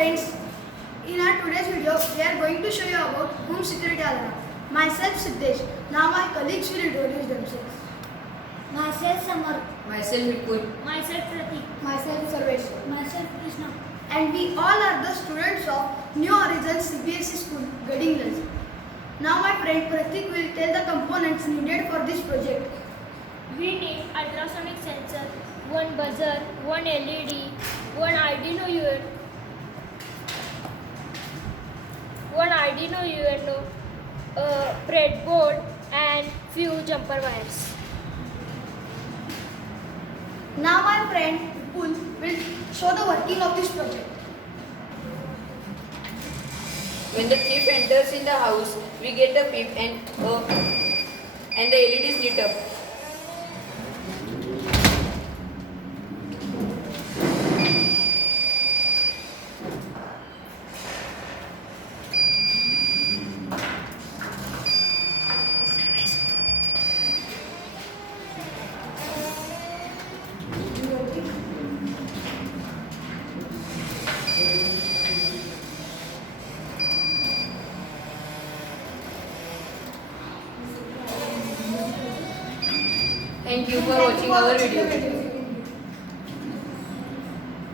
friends, in our today's video we are going to show you about home security alarm. Myself Siddesh. Now my colleagues will introduce themselves. Myself Samar. Myself Vikul. Myself Pratik. Myself Sarvesh. Myself Krishna. And we all are the students of New Horizons CBSE School, GADHINGLAJ. Now my friend Pratik will tell the components needed for this project. We need ultrasonic sensor, one buzzer, one LED, one Arduino Uno, a breadboard and few jumper wires. Now my friend Vikul will show the working of this project. When the thief enters in the house, we get a beep and the LEDs lit up. Thank you for watching our video.